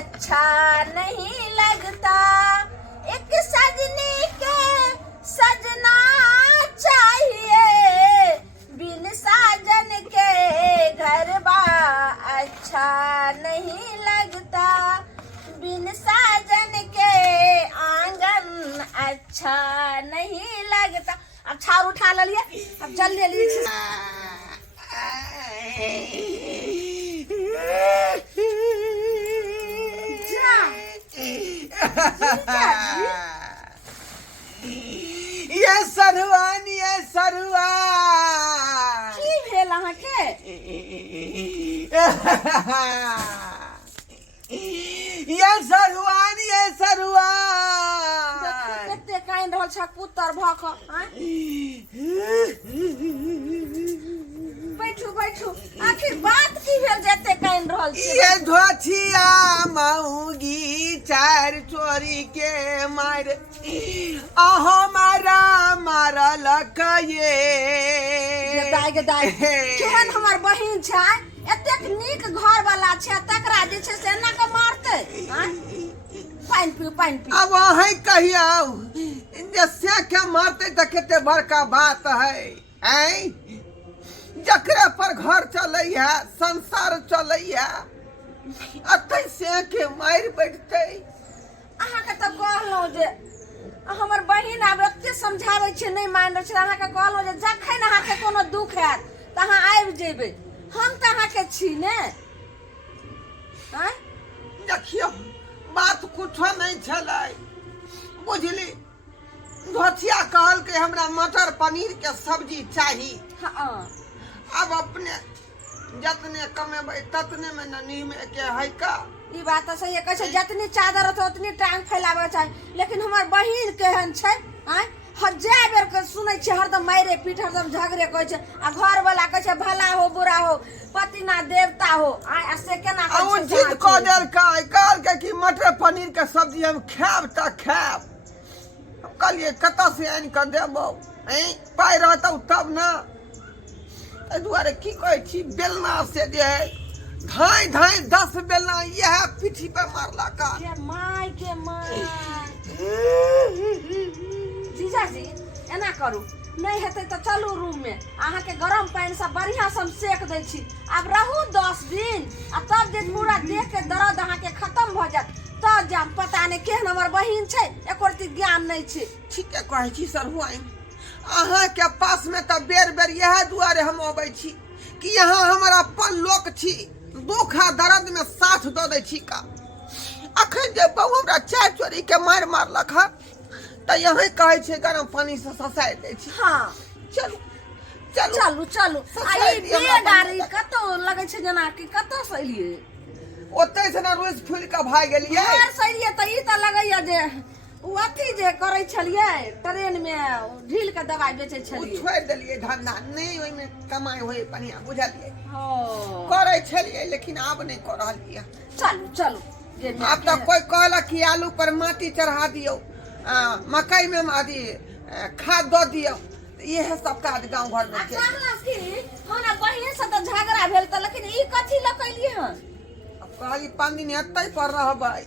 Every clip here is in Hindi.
अच्छा नहीं लगता। एक सजनी के सजना चाहिए, बिन साजन के घर बा अच्छा नहीं लगता। बिन साजन के आंगन अच्छा नहीं लगता। अब छार उठा लिया, अब जल्दी जल्दी ये सरुआन ये सरुआन की भेल अहाँके? ये सरुआन ये सरुआन कते काइन रहल छ पुतर भ क। बैठू बैठू, आखिर बात की भेल जते काइन रहल छी? ये धोछिया मऊगी चार चोरी के मार अहो मारा मारल कये। दाय गे दाय, केहन हमर बहिन छै, एतेक नीक घर वाला छै, तकरा जे छै से एना के मारतै? पानि पी पानि पी। अब है कहियो जैसे के मारते तो केते बड़का बात है जकरे पर घर चलै है संसार चलै है अतै से के मार बैठते। अहाँके तऽ कहलहुँ जे हमर बहिन आब एते समझाबै छै नहि मान रहै छै। अहाँके कहलहुँ जे जखन अहाँके कोनो दुख हैत तऽ अहाँ आबि जेबै, हम तऽ अहाँके छी ने। देखियो बात कुछो नहीं छलै बुझली। धोथिया कहल के हमरा मटर पनीर के सब्जी चाहिए। अब अपने जतने कमेबै ततने में न नीमे के है का। ई बात तऽ सही है, कहै छै जतनी चादर होत उतनी टांग फैलावे चाही। लेकिन हमर बहिन केहन छै, हजार बेर के सुनै छै हरदम मारे पीट, हरदम झगड़े कहै छै। आ घर वाला कहै छै भला हो बुरा हो पति ना देवता हो। आ से केना कहै छै? उचित कह देल कहल के कि मटर पनीर के सब्जी हम खाएब त खाएब। कहलिए कत से आनि के देबो, पाइ रहतौ तब ना। एहि दुआरे की कहै छी बेलना से जे है धाई धाई 10 बेलना यह पीठी पे मारला का। के माय के माय। जीजाजी एना करू, नहीं हेतै तऽ चलू रूम में, अहाँके गरम पानि से बढ़िया से हम सेक दै छी। आब रहू 10 दिन, आ तब जे पूरा देह के दर्द अहाँके खत्म भ जायत तब जाम। पता नहीं केहन हमर बहिन छै, एको रत्ती ज्ञान नहीं छै। ठीके कहै छी सरहुआइन, अहाँ के पास में त बेर बेर यह दुआरे हम अबै छी कि यहाँ हमर अपन लोक छी, दुख आ दर्द में साथ दऽ दै छी का। अखन जे बहु हमरा चाय चोरी के मार मारलक है त यहाँ कहै छै गरम पानी से ससाइ दै छी। हाँ चलू चलू चलू चलू। आ ई बेगाड़ी कतौ लगै छै जेना कि कतौ से एलियै? ओतै से ना रोज फूल के भाग गेलियै। घर से एलियै त ई त लगैया जे उ अथी जे करै छलियै ट्रेन में ढील के दवाई बेचै छलियै। छोड़ देलियै धंधा, नहीं ओइ में कमाई होय बढ़िया बुझलियै। ओ करै छलियै लेकिन आब नहीं कर रहलियै। चलू चलू। अब तो कोई कहलक कि आलू पर माटी चढ़ा दियो, मकई में अथी खाद दो दियो, ये सब काज गांव घर में। हमरा बहिन से तो झगड़ा भेल त, लेकिन ई कथी ल कैलियै हन? कहली 5 दिन एतै पर रहबै,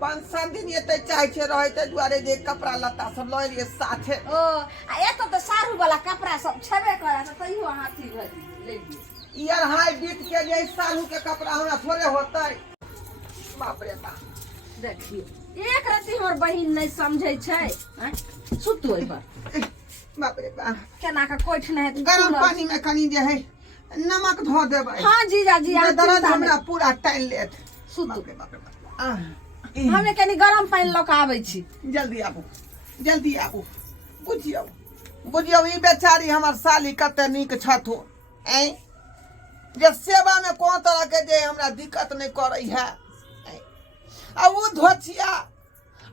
5-7 दिन एतै चाहे छै रहै, ताहि दुआरे जे कपड़ा लत्ता सब लऽ एलियै साथे। ओ आ एतऽ तऽ सारू वाला कपड़ा सब छेबे करे त तैयो अहाँ अथी ले लियै। यार हाय बीत के जे सालू के कपड़ा हमरा थोड़े होतै। बाप रे बाप, देखियो एक रत्ती हमर बहिन नहीं समझै छै। सुतू ओइ पर, बाप रे बाप। केना के कोठ नहीं है। गरम पानी में कनी जे है नमक धो देबै। हाँ जीजाजी अहाँ दर्द हमरा पूरा टाइम लेत। सुतू। बाप रे बाप। हमे कनी गरम पानी लऽ के आबै छी। जल्दी आबू जल्दी आबू। बुझियौ बुझियौ ई बेचारी हमर साली कते नीक छथो, जे सेवा में कोनो तरह के जे हमरा दिक्कत नहीं करे है। आ उ धोछिया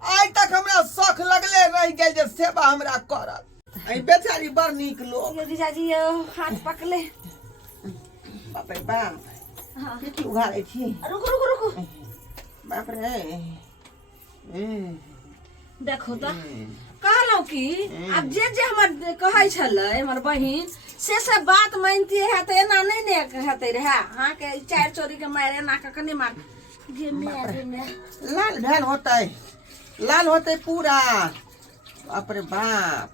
आइ तक हमरा शौक लगले रह गेल जे सेवा हमरा करत। आई बेचारी बड़ नीक लोग। जीजाजी हाथ पकले। बाप रे बाप, की उघाड़े छी? रुकू रुकू रुकू। बाप रे देखो तो कहलौं कि अब जे हमर कहै छलै हमर बहिन से बात मानती है त एना नहीं ने हेतै रहे। अहाँ के चार चोरी के मारे एना के कनी मार लाल भेल होते, लाल होते पूरा। बाप रे बाप,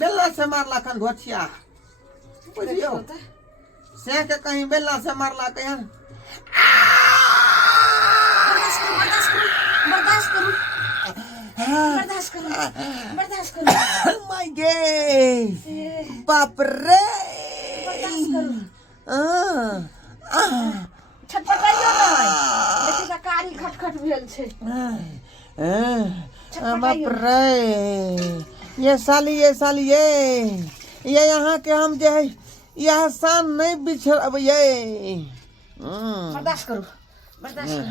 बेला से मारला कन घोटिया बुझियो, से के कहीं बेला से मारला कहीं। बर्दाश्त करो। माय गे, बाप रे। छटपटाइयो नहीं, देखिका कारी खटखट भेल छै। बाप रे, ये साली ये यहाँ के हम जे है यह शान नहीं बिछड़ अब ये। बर्दाश्त करो, बर्दाश्त करो।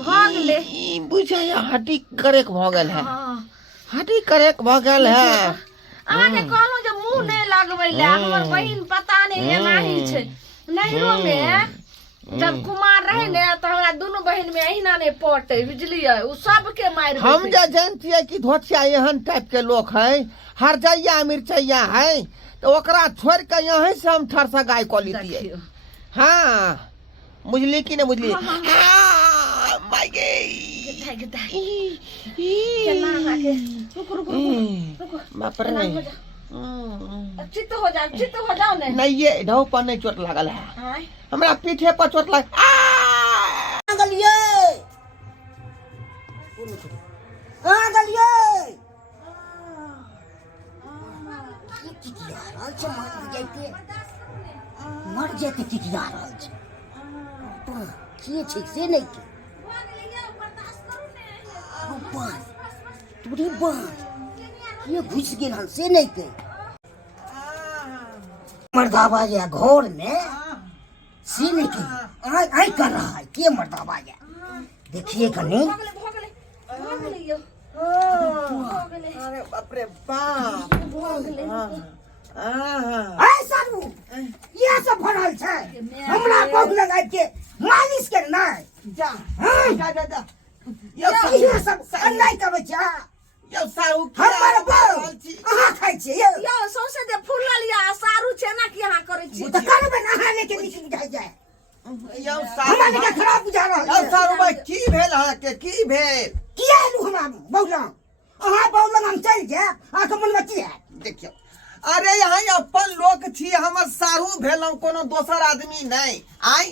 भागले बुझाया हड्डी करेक भ गेल है, हड्डी करेक भ गेल है। अहाँके कहलहुँ जे मुँह नहीं लगबै ले, हमर बहिन पता नहीं एनाही छै। नहिरो में जब कुमार रहे ने तो हमरा दोनों बहन में अहिना नहीं पटे, बुझलिए। उ सबके मार हम जे जानतिए कि धोतिया एहन टाइप के लोग है, हरजैया मिर्चैया है, तो ओकरा छोड़ के यहीं से हम ठरसा गाय कऽ लेतिए। हाँ बुझली कि नहीं बुझली। माय गे, बाप रे, चित्त हो जाओ ने। नहीं ये ढौ पर नहीं चोट लागल है, हमरा पीठे पर चोट लग गलिए। कहाँ गलिए? मर जेते चिटिया रहल छै, के छै से नहीं के तोरे बात ये घुस गेल हन से नहीं के। मर्दावा या घर में से नहीं के आई कर रहा है के मर्दावा या, देखिए कने। अरे बाप रे बाप, सारू ये सब भरल छै, हमरा बहु लगाय के मालिश के नहीं जा जा जा जा। ये सब अन्याय करे छै। यो सारू हमर बहु अहाँ खाइ छियै यो सौसे दे फूलल या सारू छै ना कि अहाँ करै छी। त करबे नहाने के निकल जाय जाय। यो हमरा सारू के खराब बुझा रहल यो सारू भाई की भेल अहाँ के, की भेल? किया एलू हमरा बहुलंग? अहाँ बहुलंग हम चल जाय, अहाँ के मन में की है? देखियो, अरे यहाँ अपन लोग छी, हमर सारू भेलौं, कोनो दोसर आदमी नहीं। आई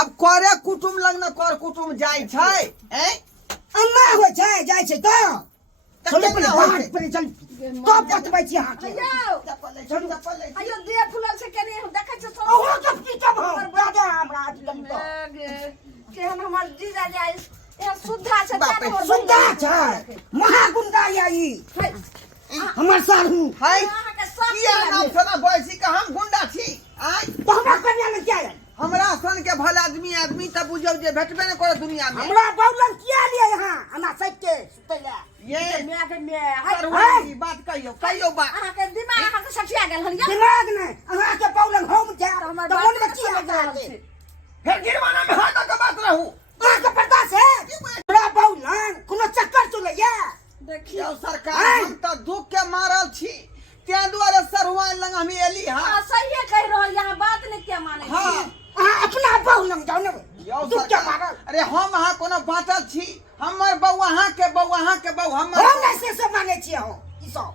अब करे कुटुम लग न कर कुटुम जाय छै। अम्मा हो छै जाय छै तो चलो केना होइ छै? पर चल तो बतबै छी अहाँ के। अयो दे फूलल छै केने देखै छ सब। ओहो के पीटब हम दादा हमरा आज लम तो केहन हमर जीजा जाय ए सुद्धा छै। बाप रे, सुद्धा छै, महागुंडा या ई हमर सारू हाय अहाँ के सब किया नाम सना बैसी का हम गुंडा छी। आई तो हमरा कन्या में क्या है? हमरा सन के भल आदमी त बुझौ जे भेटबे न करे दुनिया में। हमरा बहुलंग किया लिए यहाँ हमरा सब के सुतैला ये मैं के मैं हाय सरवाई बात कहियो बात। अहाँ के दिमाग अहाँ के सठिया गेल हन। दिमाग नहीं अहाँ के बहुलंग हम जा हमर तो मन में किया रहल है? छै। फिर गिरवाना में हाथ का बात रहू। अहाँ के पता है हमरा बहुलंग कोनो चक्कर चले या। देखियो यो सरकार हम त दुख के मारल छी, ते दुआरे सरवाई लंग हम एली। हां सही कह रहल, यहाँ बात नहीं क्या माने छी। हां अहाँ अपना बहुलंग जाओ ने यो तू क्या सरकार, मारल? अरे हम अहाँ कोनो बाटल छी, हमर बहू अहाँ के बहू हमर हम नहीं से माने छी हो ई सब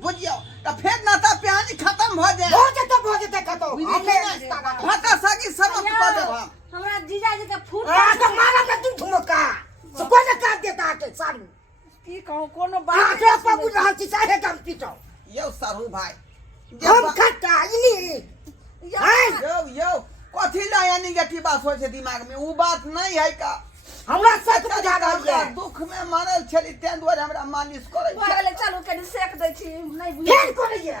बुझियो त फिर नाता प्यानी खत्म भ जाए। हो जते खतो हमने रिश्ता का भाता सागी समाप्त कर देब हम। हमरा जीजा जी के फूट आ तो मारा में तू ठुमका तो कोई ने काट देता के सारू की कहूं कोनो आ बात के पबु रहल छी चाहे कम पीटो यो सारू भाई हम खट्टा इनी यो कथी ला यानी नेगेटिव बात होय छै दिमाग में, उ बात नहीं है का। हमरा सच बुझा रहल हमरा है। दुख में मरल छली ते दुआरे हमरा मालिश करे छै। भगले चलू कनी सेक दै छी नहीं बुझ फेर करैया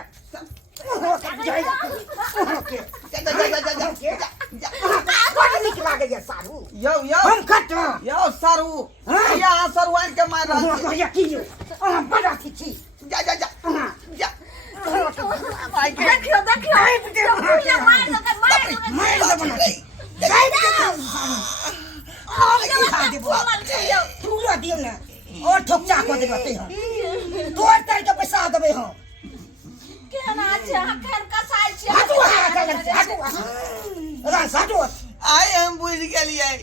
बड़ नीक लागैया सारू यो हम खट्टा यो सारू यहाँ सरवाइन के मार रहल छी। यकीन अहाँ बड़ा छी जा जा जा जा देखियो देखियो फूल मार दो मार दो पूरा दियो ना और ठोकचा को देबे हम तोड़ तार के पैसा देबे हम केना छै खैर आइ हम बुझ गेलियै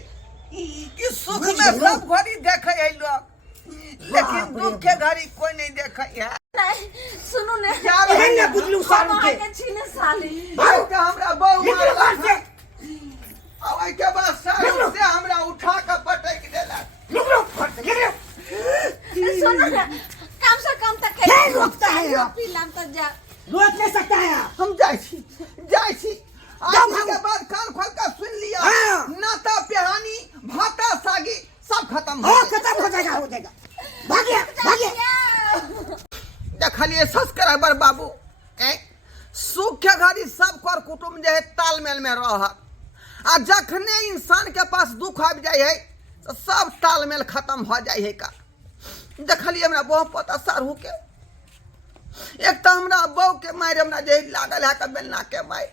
कि सुख में सब घड़ी देखे है लोग, लेकिन दुख के घड़ी कोई नहीं देखे है। नहीं सुनो ने बुझलू सारू के के छीने साली तो हमरा बहु मारला और के बाद सारू से हमरा उठा के पटक देला। सुनो ना कम से कम तक क्या रोकता है आप? पीलाम तो जा रोक नहीं सकता है आप। हम जाय छी आज के बाद कान खोल के सुन लिया, हाँ। नाता पिहानी भाता सागी सब खत्म हाँ हो खत्म हो जाएगा भागिए देखलिए सब्सक्राइबर बाबू सुख के घड़ी सब कर कुटुम जे है तालमेल में रह, आ जखने इंसान के पास दुख आबि जाय है तो सब तालमेल खत्म हो जाय है का। देखलिए हमरा बहुत पता सारू के, एक तो हमरा बहू के मार हमरा जे लागल है के बेलना के मार,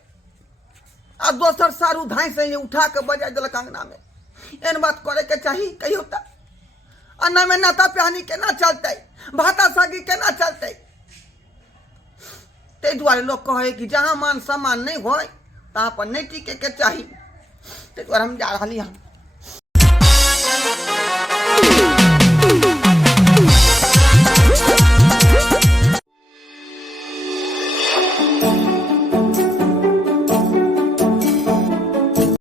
आ दोसर सारू धाई से उठा के बजा दिलक अंगना में। एन बात करे के चाही कहियो त अन्ना में नाता पिहानी केना चलते, भाता सागी केना चलते। ते दुआरे लोग कहे कि जहाँ मान सम्मान नहीं हो तहाँ पर नहीं टिके के चाही। ते दुआरे हम जा रही हम